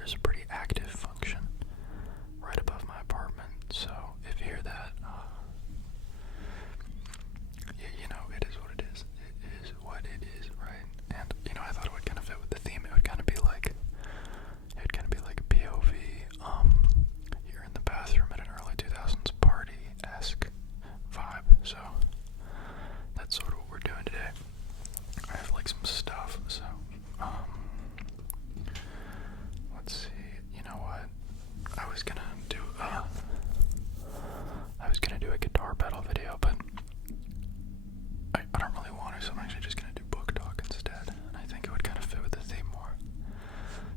there's a pretty active function right above my apartment. So if you hear that, you know, it is what it is. It is what it is, right? And you know, I thought it would kind of fit with the theme. It would kind of be like POV. You're in the bathroom at an early 2000s party-esque vibe. So that's sort of what we're doing today. I have like some stuff. So let's see. You know what? I was gonna do a guitar battle video, but I don't really want to, so I'm actually just gonna do book talk instead, and I think it would kind of fit with the theme more.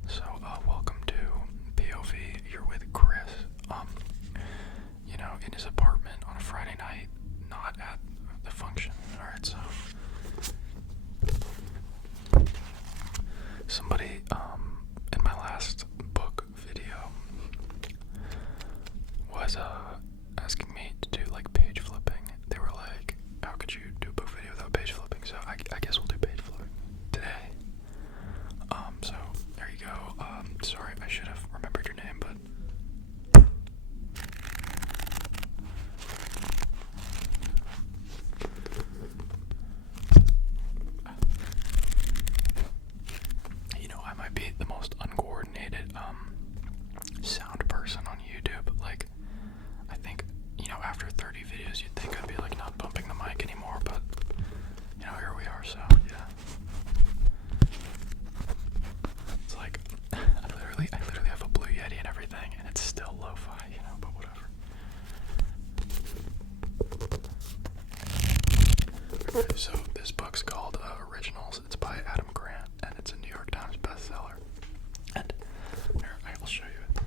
So welcome to POV. You're with Chris. You know, in his apartment on a Friday night, not at the function. All right, so somebody in my last book video was asking me to do like page flipping. They were like, how could you do a book video without page flipping? So I guess we'll do page flipping today. So there you go. Sorry, I should have remembered your name, but you know, I might be the most uncoordinated sound person on YouTube. Like, I think, you know, after 30 videos you'd think I'd be like not bumping the mic anymore, but you know, here we are. So yeah, it's like I literally have a Blue Yeti and everything, and it's still lo-fi, you know, but whatever. Okay, so this book's called Originals. It's by Adam Grant, and it's a New York Times bestseller. And here, I'll show you it.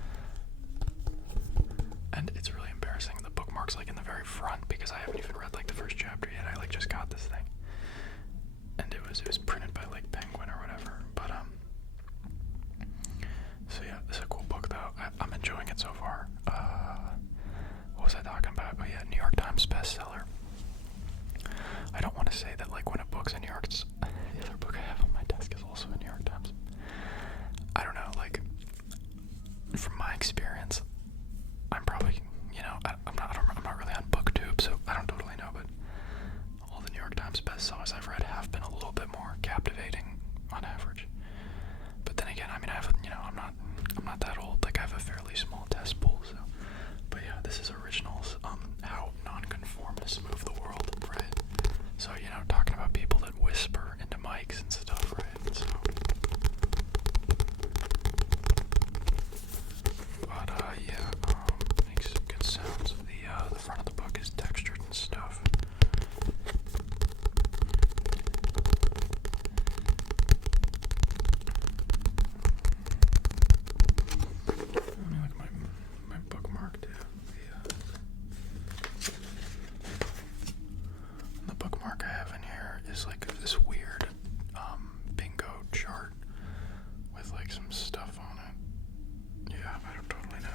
And it's really embarrassing. The bookmark's like in the very front because I haven't even read like the first chapter yet. I like just got this thing, and it was printed by like Penguin or whatever. But so yeah, this is a cool book though. I'm enjoying it so far. What was I talking about? Oh yeah, New York Times bestseller. I don't want to say that like when a book's a New York, the other book I have on my desk is also a New York Times. I don't know, like from my experience, I'm probably, you know, I'm not really on BookTube, so I don't totally know, but all the New York Times bestsellers I've read have been a little bit more captivating on average. But then again, I mean, I'm not that old. Like I have a fairly small test pool, so. But yeah, this is Originals. How nonconformists move the world, right? So you know, talking about people that whisper into mics and stuff, right? So. But yeah, makes some good sounds. The front of the book is textured and stuff. Let me look at my bookmark too. The bookmark I have in here is like this weird bingo chart with like some stuff on it. Yeah, I don't totally know.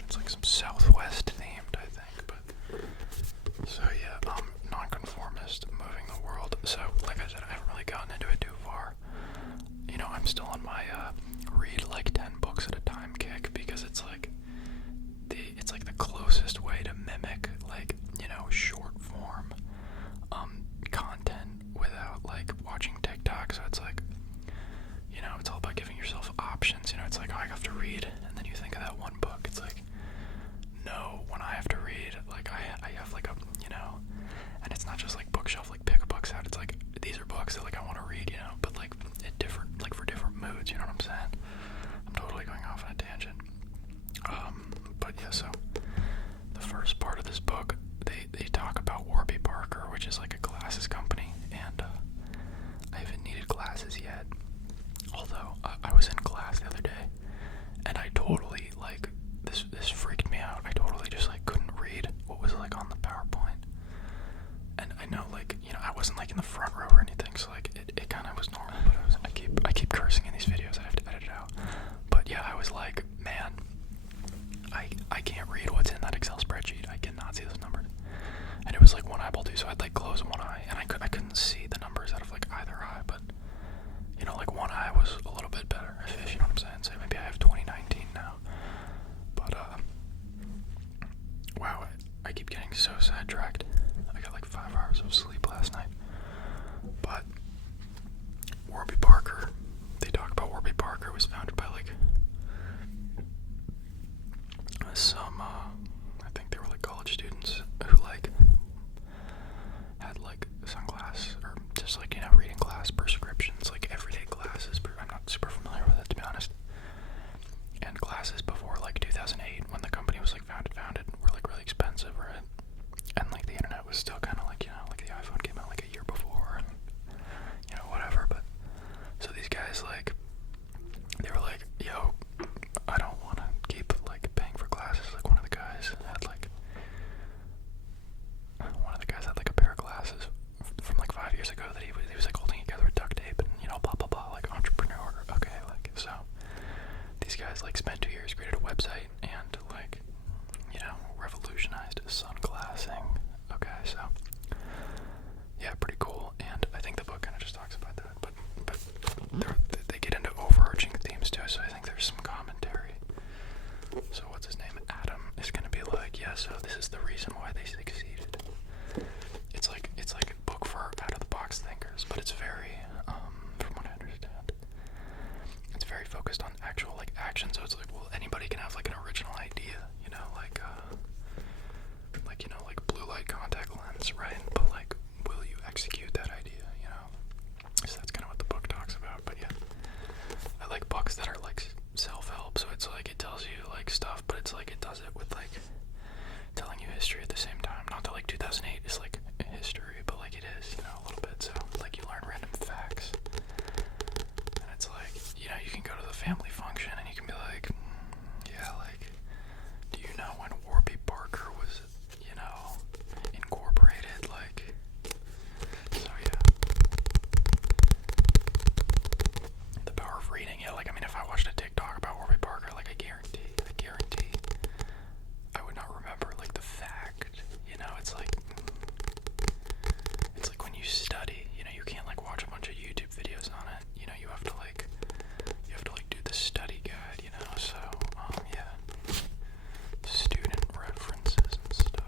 It's like some Southwest themed, I think. But so yeah, nonconformist, moving the world. So like I said, I haven't really gotten into it too far. You know, I'm still on my read like 10 books at a time kick because it's like the closest way to mimic like, you know, short form content without like watching TikTok. So it's like, you know, it's all about giving yourself options. You know, it's like, oh, I have to read, and then you think of that one book. It's like, no, when I have to read, like I have like a, you know, and it's not just like bookshelf, like pick books out. It's like these are books that like I want to read, you know, but like at different, like for different moods. You know what I'm saying? I'm totally going off on a tangent. But yeah, so the first part of this book, they talk about Warby Parker, which is like a glasses company, and I haven't needed glasses yet. Although I was in class the other day, and I totally like this freaked me out. I totally just like couldn't read what was like on the PowerPoint. And I know, like, you know, glasses before like 2008 when the company was like founded were like really expensive, right? And like the internet was still kind of like, you know, like the iPhone came out like a year before and, you know, whatever. But so these guys, like, they were like, yo, I don't want to keep like paying for glasses. Like one of the guys had like a pair of glasses from like 5 years ago that he was like holding together with duct tape and, you know, blah blah blah, like entrepreneur. Okay, like, so these guys like spent 2 years, created a website, and like, you know, revolutionized sunglassing. Okay, so yeah, pretty cool. And I think the book kind of just talks about that, but they get into overarching themes too. So I think there's some commentary. So what's his name? Adam is gonna be like, yeah, so this is the reason why they succeeded. It's like a book for out of the box thinkers, but it's very, from what I understand, it's very focused on actual like action. So it's like, well, anybody can have like an original idea, you know, like you know, like blue light contact lens, right? But like, will you execute that idea, you know? So that's kind of what the book talks about. But yeah, I like books that are like self-help. So it's like it tells you like stuff, but it's like it does it with like telling you history at the same time. Not that like 2008 is like history, but like it is, you know, a little bit. So like you learn random facts, and it's like, you know, you can go to the family function and you can be like, yeah, like, do you know when Warby Parker was, you know, incorporated? Like, so yeah, the power of reading. Yeah, like, I mean, if I watched a TikTok about Warby Parker, like I guarantee I would not remember like the fact, you know. It's like when you study, you know, you can't like watch a bunch of YouTube videos on it, you know, you have to like do the study guide, you know. So yeah, student references and stuff.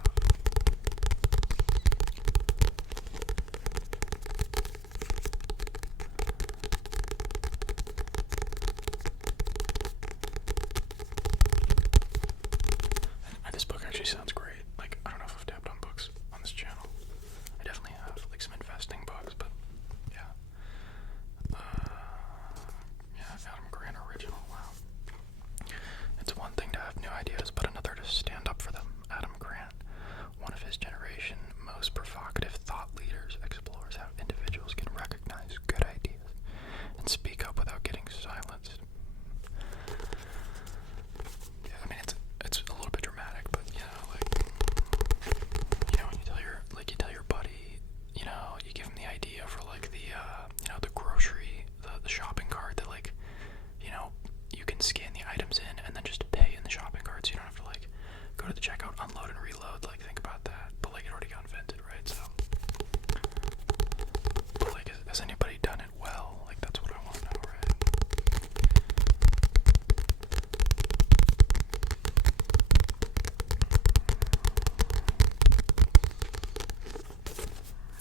And this book actually sounds great. Like, I don't know if I've tapped on books on this channel. I definitely have, like, some investing books, but yeah. Yeah, Adam Grant original, wow. It's one thing to have new ideas, but another to stand up for them. Adam Grant, one of his generation most provocative thought leaders, explores how individuals can recognize good ideas and speak up without getting silenced. Yeah, I mean, it's a little bit dramatic, but you know, like, you know, when you tell your buddy, you know, you give him the idea for like the you know, the grocery, the shopping cart that, like, you know, you can scan the items in and then just pay in the shopping cart, so you don't have to like go to the checkout, unload and reload. Like, think about that. But like, it already got invented, right? So, but like, has anybody done it well? Like, that's what I want to know, right?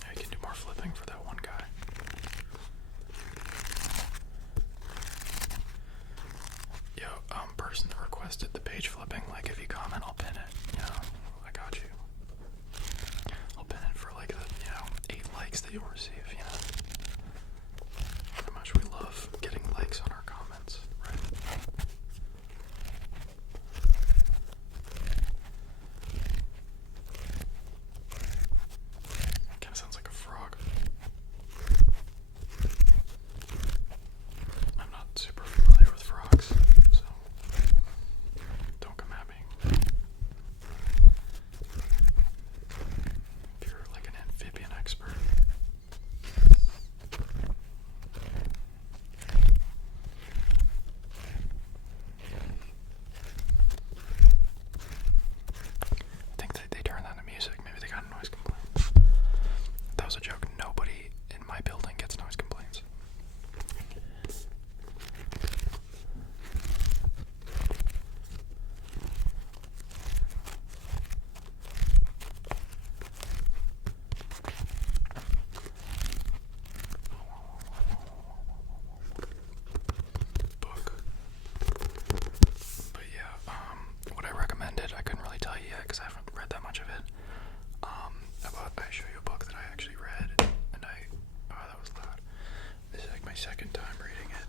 Yeah, you can do more flipping for that one guy. Yo, person that requested the page flipping, like, if you comment, I'll pin it, you know, I got you. I'll pin it for, like, the, you know, 8 likes that you'll receive, you know. How much we love getting likes on our comments, right? Kinda sounds like a frog. I'm not super familiar with frogs, so don't come at me. If you're like an amphibian expert. I think they turned on the music. Maybe they got a noise complaint. That was a joke. Nobody in my building gets noise complaints. Book. But yeah, what I recommended, I couldn't really tell you yet because I haven't read that much of it. I show you a book that I actually read, and oh, that was loud. This is like my second time reading it,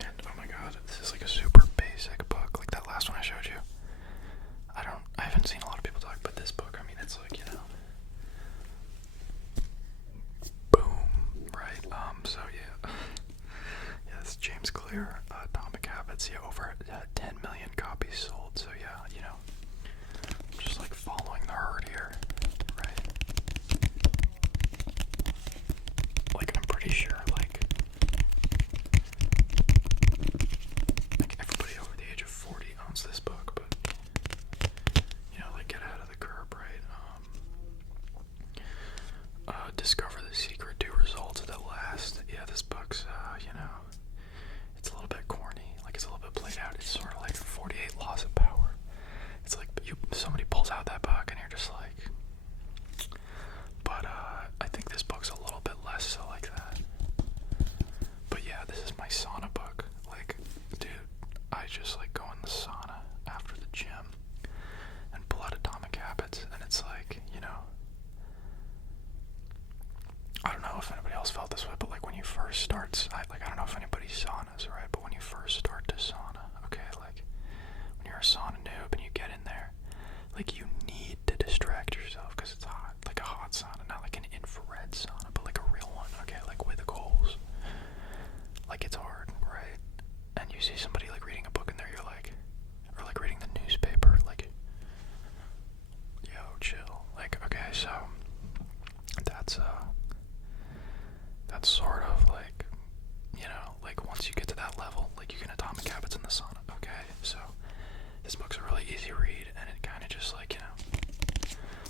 and oh my god, this is like a super basic book. Like, over 10 million copies sold. So yeah, you know, I'm just like following the herd here, right? Like I'm pretty sure like everybody over the age of 40 owns this book, but you know, like get out of the curb, right? Discover the secret to results that last. Yeah, this book's, you know, it's a little bit corny, like it's a little bit played out. It's sort of like 48 Laws of Power. It's like somebody pulls out that book and you're just like, but I think this book's a little bit less so like that. But yeah, this is my sauna book. Like, dude, I just like go in the sauna after the gym and pull out Atomic Habits, and it's like, you know, I don't know if anybody else felt this way, but like when you first start, I don't know if anybody saunas, right? But when you first start to sauna, okay, like when you're a sauna noob and you get in there, like you need to distract yourself because it's hot, like a hot sauna, not like an infrared sauna, but like a real one, okay, like with coals. Like it's hard, right? And you see somebody like reading a book in there, you're like, or like reading the newspaper, like, yo, chill. Like, okay, so that's sort of like, you know, like once you get to that level, like you can Atomic Habits in the sauna, okay? So this book's a really easy read, and it kind of just like, you know,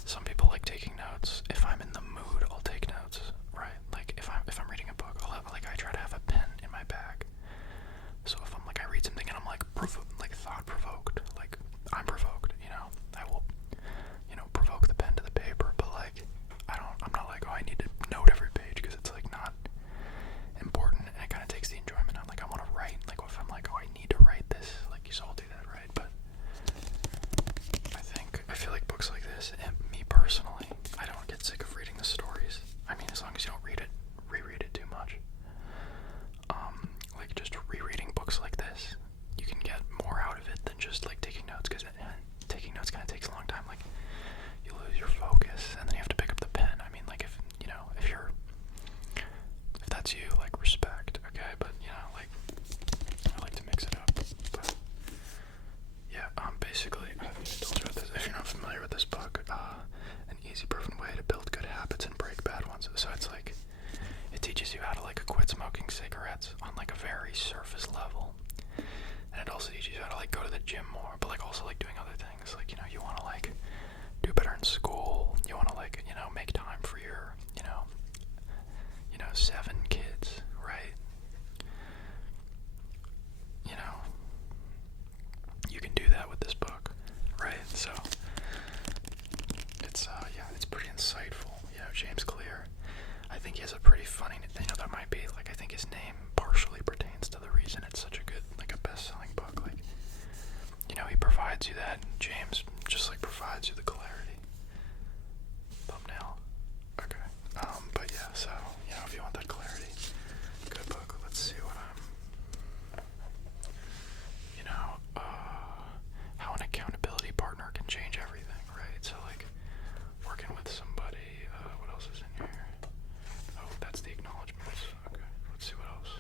some people like taking notes. If I'm in the mood, I'll take notes, right? Like if I'm reading a book, I'll have, like, I try to have a pen in my bag. So if I'm like, I read something and I'm like, thought provoked, like I'm provoked, you know, I will, you know, provoke the pen to the paper, but like, I'm not like, oh, I need to note every page, because it's like not important, and it kind of takes the enjoyment out. Like I want to write, like if I'm like, oh, I need to write this, like you all do that, right? But I feel like books like this, and me personally, I don't get sick of reading the stories. I mean, as long as you don't reread it too much. Like just rereading books like this, you can get more out of it than just like taking notes, because taking notes kind of takes a long time. Like you lose your focus, and then you have to pick up the pen. I mean, like if that's you, like respect, okay? But you know, like I like to mix it up. But yeah, basically, I told you about this. If you're not familiar with this book, An Easy Proven Way to Build Good Habits and Break Bad Ones. So it's like, it teaches you how to like quit smoking cigarettes on like a very surface level. And it also teaches you how to like go to the gym more, but like also like doing other things. Like, you know, you want to like do better in school. You want to like, you know, make time for your, you know, 7 kids, right? You know, you can do that with this book, right? So it's yeah, it's pretty insightful. You know, James Clear, I think he has a pretty funny, you know, that might be like, I think his name partially pertains to the reason it's such a good, like a best-selling book. Like, you know, he provides you that. James just like provides you the clarity. Thumbnail. Okay. But yeah, so, you know, if you want that clarity, good book. Let's see what you know, how an accountability partner can change everything, right? So like, working with somebody, what else is in here? Oh, that's the acknowledgements. Okay, let's see what else.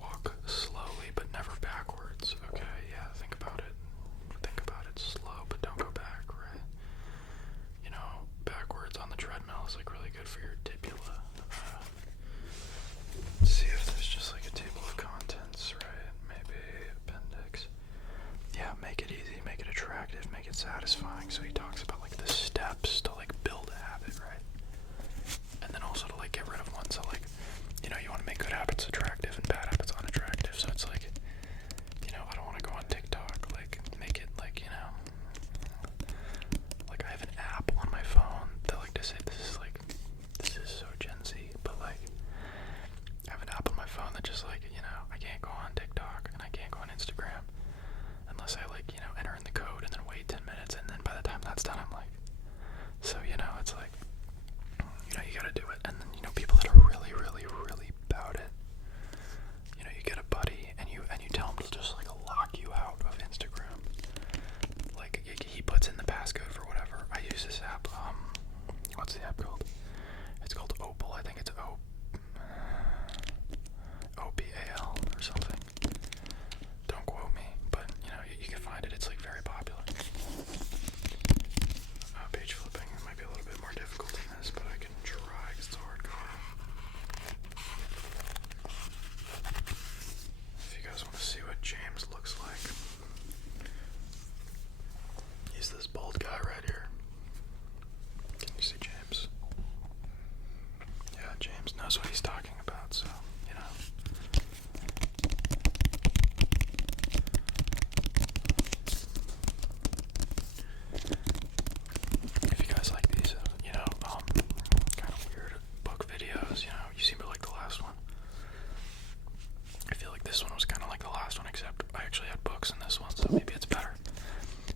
Walk slowly, but never backwards. Okay, yeah, think about it. Slow, but don't go back, right? You know, backwards on the treadmill is like really good for your tibula. Let's see if there's just like a table of contents, right? Maybe appendix. Yeah, make it easy, make it attractive, make it satisfying. So he talks about like the steps to like build a habit, right? And then also to like get rid of one. So like, you know, you want to make good habits attractive and bad habits unattractive. So it's like, you know, I don't want to go on TikTok, like make it like, you know, like I have an app on my phone that like to say this is so Gen Z, but like I have an app on my phone that just like, you know, I can't go on TikTok and I can't go on Instagram unless I like, you know, enter in the code and then wait 10 minutes, and then by James looks like. He's this bald guy right here. Can you see James? Yeah, James knows what he's talking about, so, you know. If you guys like these, you know, kind of weird book videos, you know, you seem to like the last one. I feel like this one was kind of like the last one, except I actually had books in this one, so maybe it's better.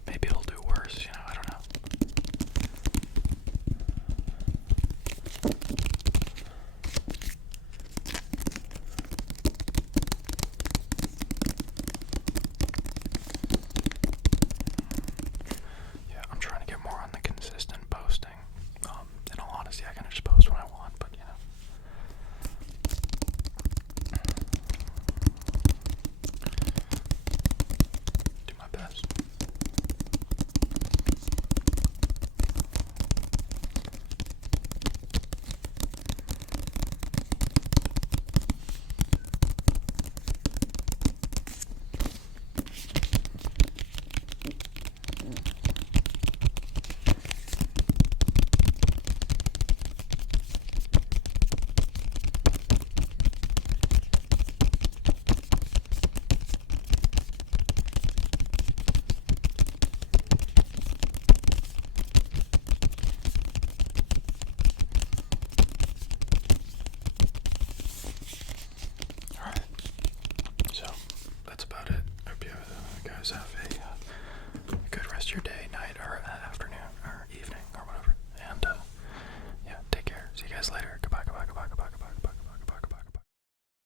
Maybe it'll do worse, you know, I don't know. Yeah, I'm trying to get more on the consistent posting. In all honesty, I can just post when I want, but you know. Do my best. Alright, so that's about it. Hope you guys have